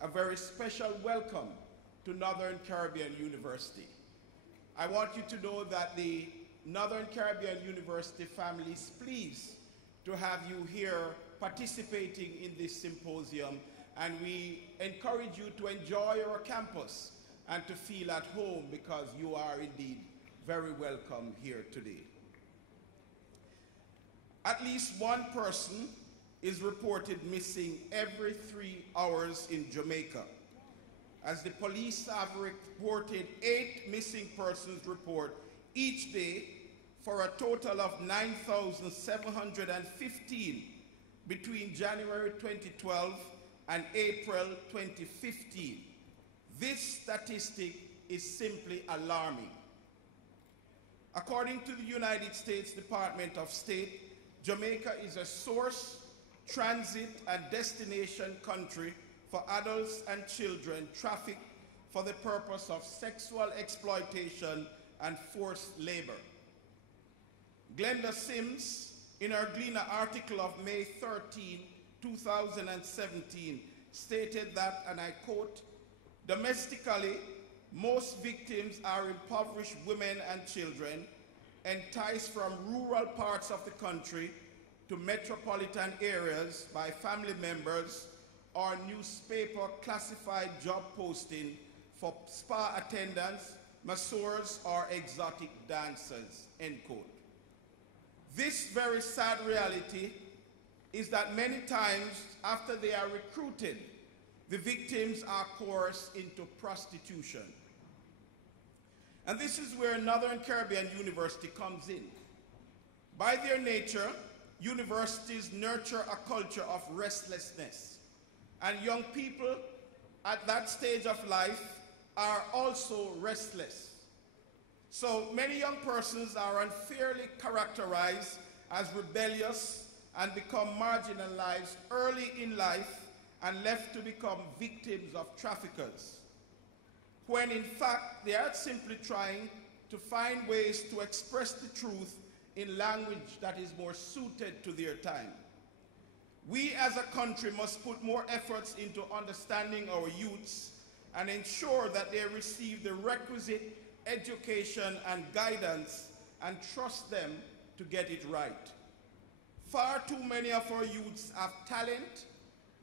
a very special welcome to Northern Caribbean University. I want you to know that the Northern Caribbean University family is pleased to have you here participating in this symposium, and we encourage you to enjoy our campus and to feel at home because you are indeed very welcome here today. At least one person is reported missing every 3 hours in Jamaica, as the police have reported 8 missing persons report each day, for a total of 9,715 between January 2012 and April 2015. This statistic is simply alarming. According to the United States Department of State, Jamaica is a source, transit, and destination country for adults and children trafficked for the purpose of sexual exploitation and forced labor. Glenda Sims, in her Gleaner article of May 13, 2017, stated that, and I quote, "Domestically, most victims are impoverished women and children, enticed from rural parts of the country to metropolitan areas by family members or newspaper classified job posting for spa attendants, masseurs, or exotic dancers," end quote. This very sad reality is that many times after they are recruited, the victims are coerced into prostitution. And this is where Northern Caribbean University comes in. By their nature, universities nurture a culture of restlessness, and young people at that stage of life are also restless. So many young persons are unfairly characterized as rebellious and become marginalized early in life and left to become victims of traffickers, when in fact they are simply trying to find ways to express the truth in language that is more suited to their time. We as a country must put more efforts into understanding our youths and ensure that they receive the requisite education and guidance and trust them to get it right. Far too many of our youths have talent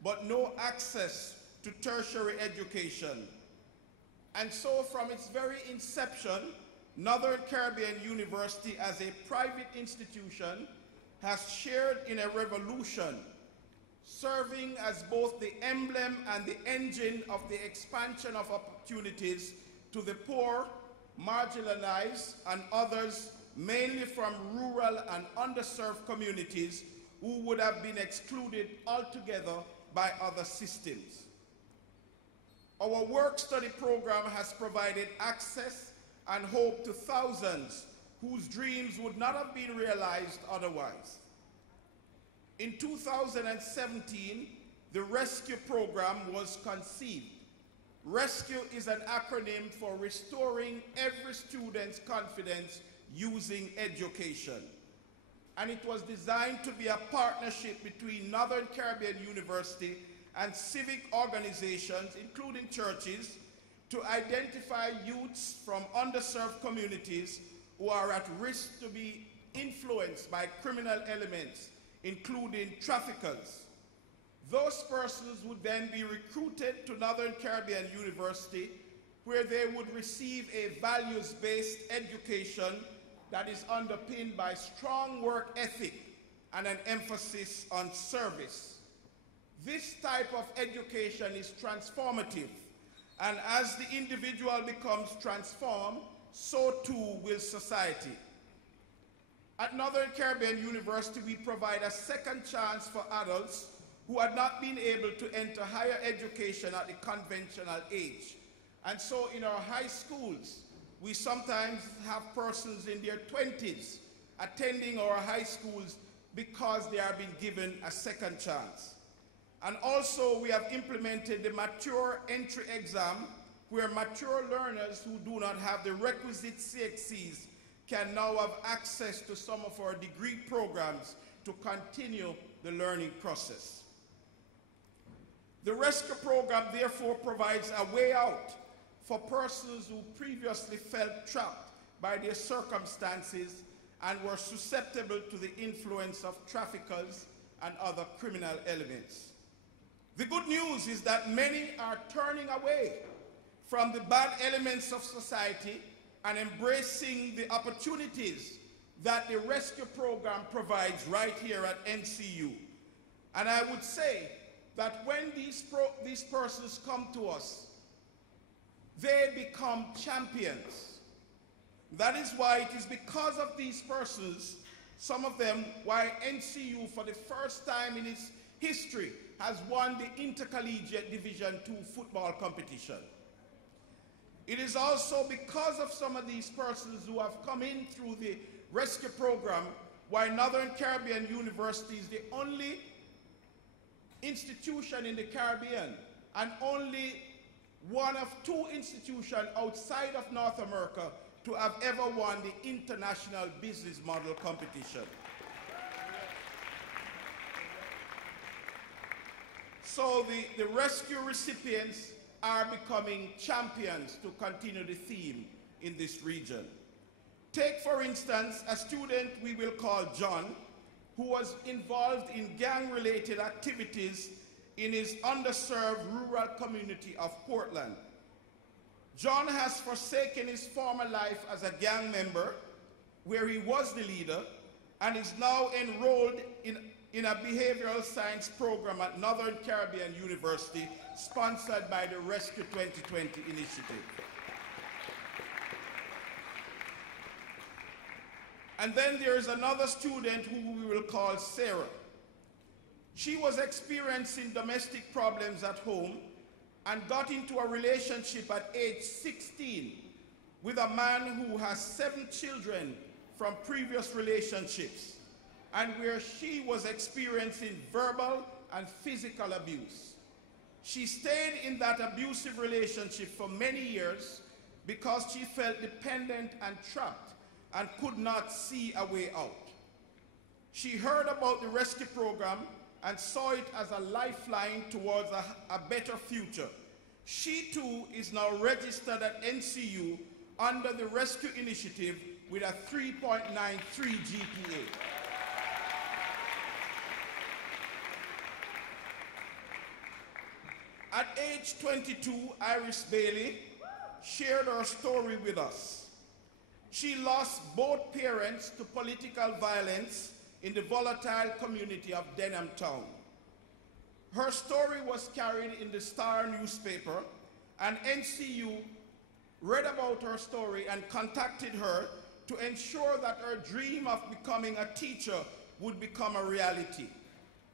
but no access to tertiary education. And so from its very inception, Northern Caribbean University as a private institution has shared in a revolution, serving as both the emblem and the engine of the expansion of opportunities to the poor, marginalized, and others, mainly from rural and underserved communities who would have been excluded altogether by other systems. Our work-study program has provided access and hope to thousands whose dreams would not have been realized otherwise. In 2017, the RESCUE program was conceived. RESCUE is an acronym for Restoring Every Student's Confidence Using Education. And it was designed to be a partnership between Northern Caribbean University and civic organizations, including churches, to identify youths from underserved communities who are at risk to be influenced by criminal elements, including traffickers. Those persons would then be recruited to Northern Caribbean University, where they would receive a values-based education that is underpinned by strong work ethic and an emphasis on service. This type of education is transformative, and as the individual becomes transformed, so too will society. At Northern Caribbean University, we provide a second chance for adults who had not been able to enter higher education at the conventional age. And so in our high schools, we sometimes have persons in their 20s attending our high schools because they are being given a second chance. And also we have implemented the mature entry exam, where mature learners who do not have the requisite CXCs can now have access to some of our degree programs to continue the learning process. The rescue program therefore provides a way out for persons who previously felt trapped by their circumstances and were susceptible to the influence of traffickers and other criminal elements. The good news is that many are turning away from the bad elements of society and embracing the opportunities that the rescue program provides right here at NCU. And I would say that when these persons come to us, they become champions. That is why it is because of these persons, some of them, why NCU for the first time in its history has won the Intercollegiate Division II football competition. It is also because of some of these persons who have come in through the rescue program why Northern Caribbean University is the only institution in the Caribbean and only one of two institutions outside of North America to have ever won the International Business Model Competition. So the rescue recipients are becoming champions to continue the theme in this region. Take, for instance, a student we will call John, who was involved in gang-related activities in his underserved rural community of Portland. John has forsaken his former life as a gang member, where he was the leader, and is now enrolled in a behavioral science program at Northern Caribbean University, sponsored by the Rescue 2020 initiative. And then there is another student who we will call Sarah. She was experiencing domestic problems at home and got into a relationship at age 16 with a man who has 7 children from previous relationships, and where she was experiencing verbal and physical abuse. She stayed in that abusive relationship for many years because she felt dependent and trapped and could not see a way out. She heard about the rescue program and saw it as a lifeline towards a better future. She too is now registered at NCU under the rescue initiative with a 3.93 GPA. At age 22, Iris Bailey shared her story with us. She lost both parents to political violence in the volatile community of Denham Town. Her story was carried in the Star newspaper, and NCU read about her story and contacted her to ensure that her dream of becoming a teacher would become a reality.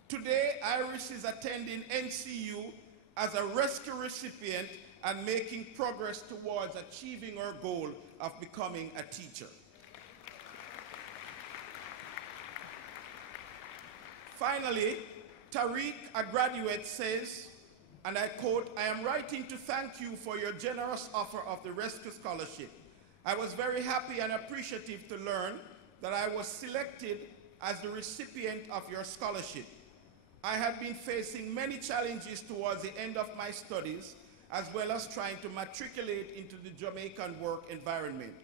Today, Iris is attending NCU as a rescue recipient and making progress towards achieving her goal of becoming a teacher. Finally, Tariq, a graduate, says, and I quote, "I am writing to thank you for your generous offer of the rescue scholarship. I was very happy and appreciative to learn that I was selected as the recipient of your scholarship. I have been facing many challenges towards the end of my studies, as well as trying to matriculate into the Jamaican work environment.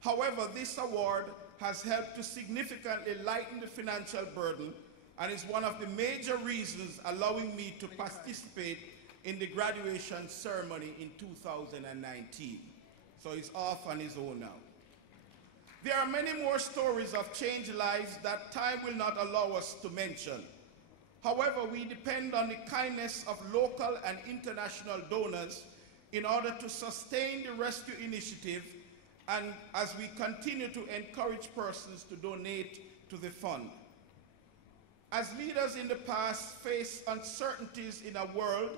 However, this award has helped to significantly lighten the financial burden and is one of the major reasons allowing me to participate in the graduation ceremony in 2019. So he's off on his own now. There are many more stories of changed lives that time will not allow us to mention. However, we depend on the kindness of local and international donors in order to sustain the rescue initiative, and as we continue to encourage persons to donate to the fund. As leaders in the past face uncertainties in a world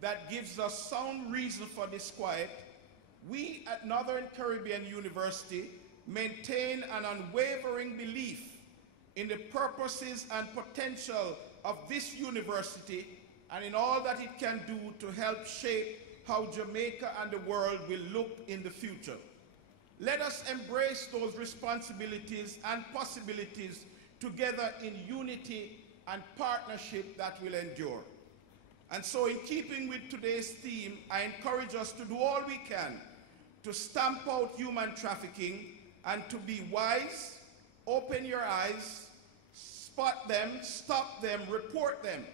that gives us sound reason for disquiet, we at Northern Caribbean University maintain an unwavering belief in the purposes and potential of this university and in all that it can do to help shape how Jamaica and the world will look in the future. Let us embrace those responsibilities and possibilities together in unity and partnership that will endure. And so in keeping with today's theme, I encourage us to do all we can to stamp out human trafficking and to be wise, open your eyes, spot them, stop them, report them,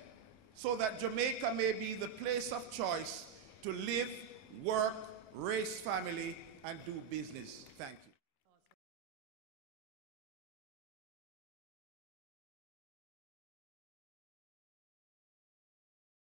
so that Jamaica may be the place of choice to live, work, raise family, and do business. Thank you.